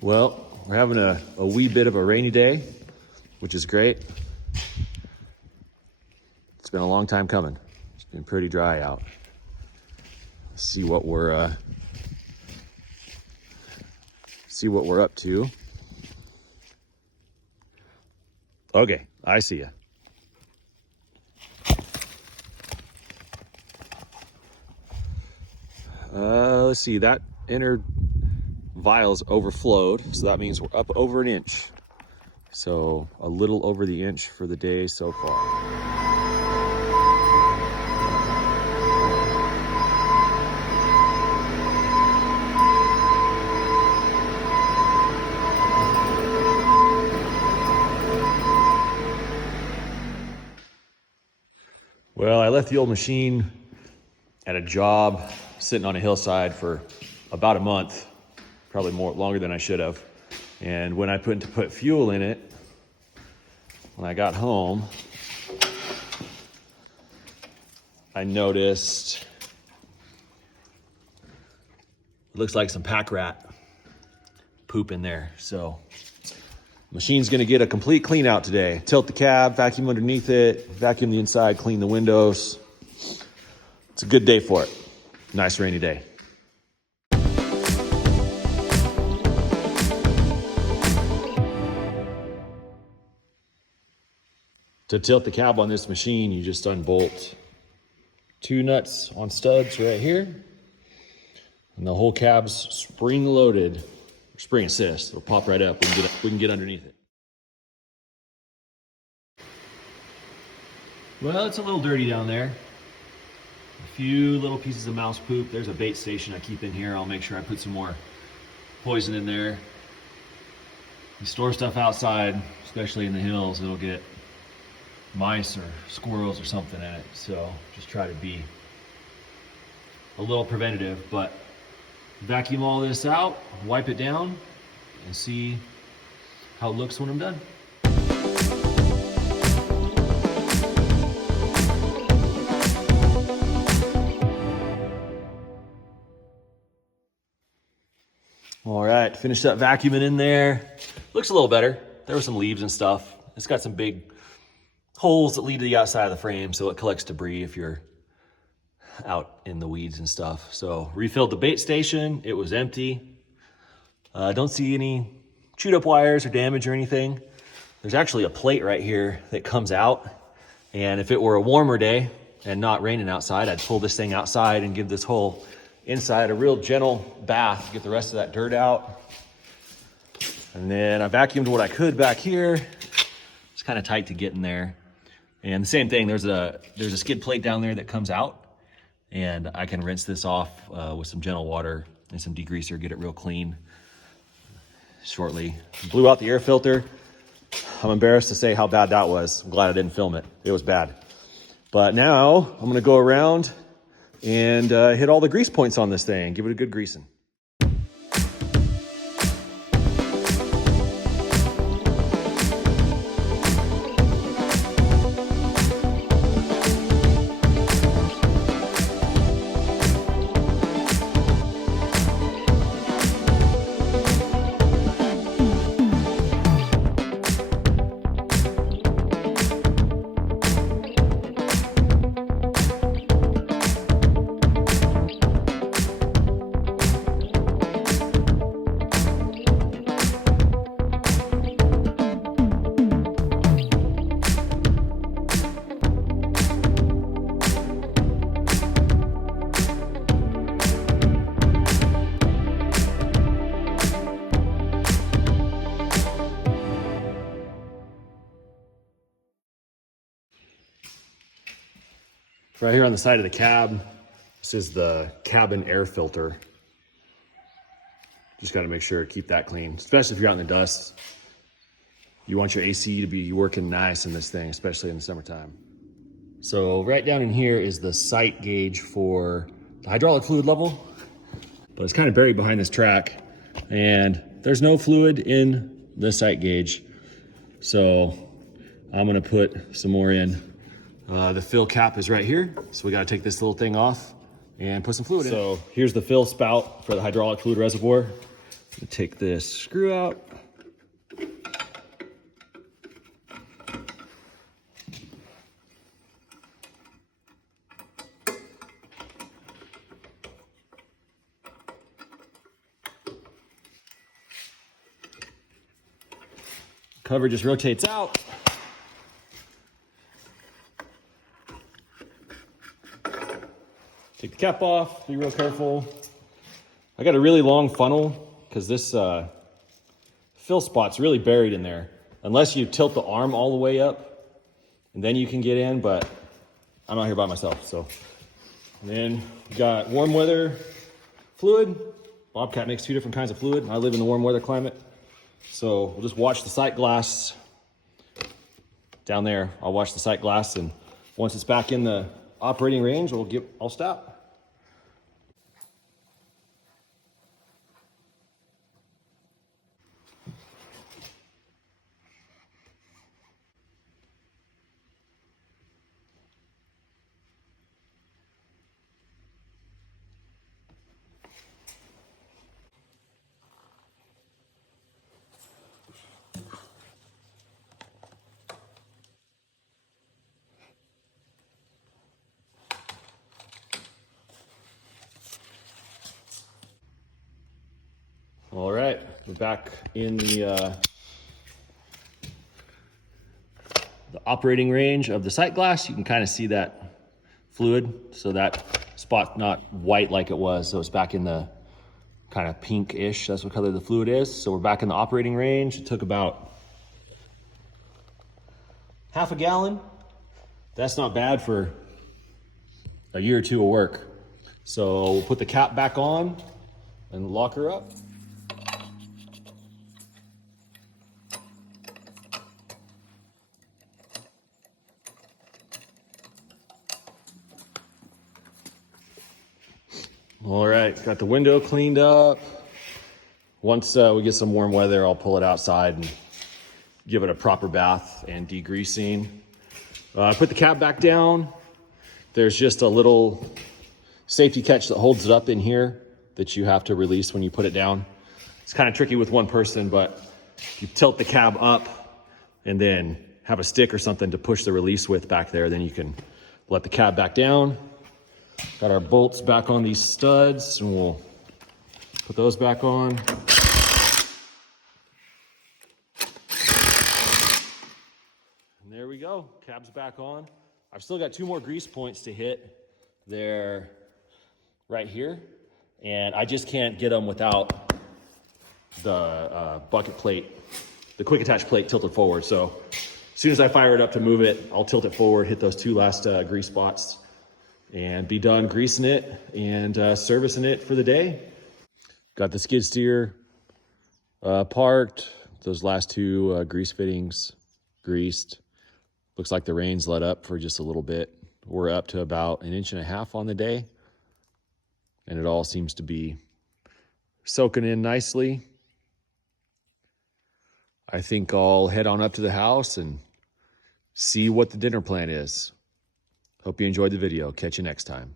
Well, we're having a wee bit of a rainy day, which is great. It's been a long time coming. It's been pretty dry out. Let's see what we're up to. Okay, I see you. Let's see, that inner vial's overflowed, so that means we're up over an inch. So a little over the inch for the day so far. Well, I left the old machine at a job sitting on a hillside for about a month, probably longer than I should have. And when I put fuel in it, when I got home, I noticed it looks like some pack rat poop in there. So machine's gonna get a complete clean out today. Tilt the cab, vacuum underneath it, vacuum the inside, clean the windows. It's a good day for it. Nice rainy day. To tilt the cab on this machine, you just unbolt 2 nuts on studs right here. And the whole cab's spring loaded, spring assist. It'll pop right up. We can get underneath it. Well, it's a little dirty down there. A few little pieces of mouse poop. There's a bait station I keep in here. I'll make sure I put some more poison in there. You store stuff outside, especially in the hills, it'll get mice or squirrels or something in it. So just try to be a little preventative, but vacuum all this out, wipe it down, and see how it looks when I'm done. All right, finished up vacuuming in there. Looks a little better. There were some leaves and stuff. It's got some big holes that lead to the outside of the frame, so it collects debris if you're out in the weeds and stuff. So refilled the bait station. It was empty. Don't see any chewed up wires or damage or anything. There's actually a plate right here that comes out. And if it were a warmer day and not raining outside, I'd pull this thing outside and give this whole inside a real gentle bath, get the rest of that dirt out. And then I vacuumed what I could back here. It's kind of tight to get in there. And the same thing, there's a skid plate down there that comes out, and I can rinse this off with some gentle water and some degreaser, get it real clean shortly. Blew out the air filter. I'm embarrassed to say how bad that was. I'm glad I didn't film it. It was bad. But now I'm gonna go around and hit all the grease points on this thing, give it a good greasing. Right here on the side of the cab, this is the cabin air filter. Just got to make sure to keep that clean, especially if you're out in the dust. You want your AC to be working nice in this thing, especially in the summertime. So right down in here is the sight gauge for the hydraulic fluid level, but it's kind of buried behind this track, and there's no fluid in the sight gauge. So I'm gonna put some more in. The fill cap is right here, so we gotta take this little thing off and put some fluid in. So here's the fill spout for the hydraulic fluid reservoir. Take this screw out. Cover just rotates out. Take the cap off, be real careful. I got a really long funnel because this fill spot's really buried in there. Unless you tilt the arm all the way up, and then you can get in, but I'm out here by myself, so. And then we got warm weather fluid. Bobcat makes 2 different kinds of fluid. I live in the warm weather climate. So we'll just watch the sight glass down there. I'll watch the sight glass, and once it's back in the operating range, I'll stop. All right, we're back in the operating range of the sight glass. You can kind of see that fluid, so that spot's not white like it was, so it's back in the kind of pinkish. That's what color the fluid is. So we're back in the operating range. It took about half a gallon. That's not bad for a year or two of work. So we'll put the cap back on and lock her up. All right, got the window cleaned up. Once we get some warm weather, I'll pull it outside and give it a proper bath and degreasing. I put the cap back down. There's just a little safety catch that holds it up in here that you have to release when you put it down. It's kind of tricky with one person, but you tilt the cab up and then have a stick or something to push the release with back there. Then you can let the cab back down. Got our bolts back on these studs, and we'll put those back on. And there we go, cab's back on. I've still got 2 more grease points to hit. They're right here, and I just can't get them without the bucket plate, the quick attach plate tilted forward. So as soon as I fire it up to move it, I'll tilt it forward, hit those 2 last grease spots, and be done greasing it and servicing it for the day. Got the skid steer parked. Those last 2 grease fittings greased. Looks like the rain's let up for just a little bit. We're up to about 1.5 inches on the day, and it all seems to be soaking in nicely. I think I'll head on up to the house and see what the dinner plan is. Hope you enjoyed the video. Catch you next time.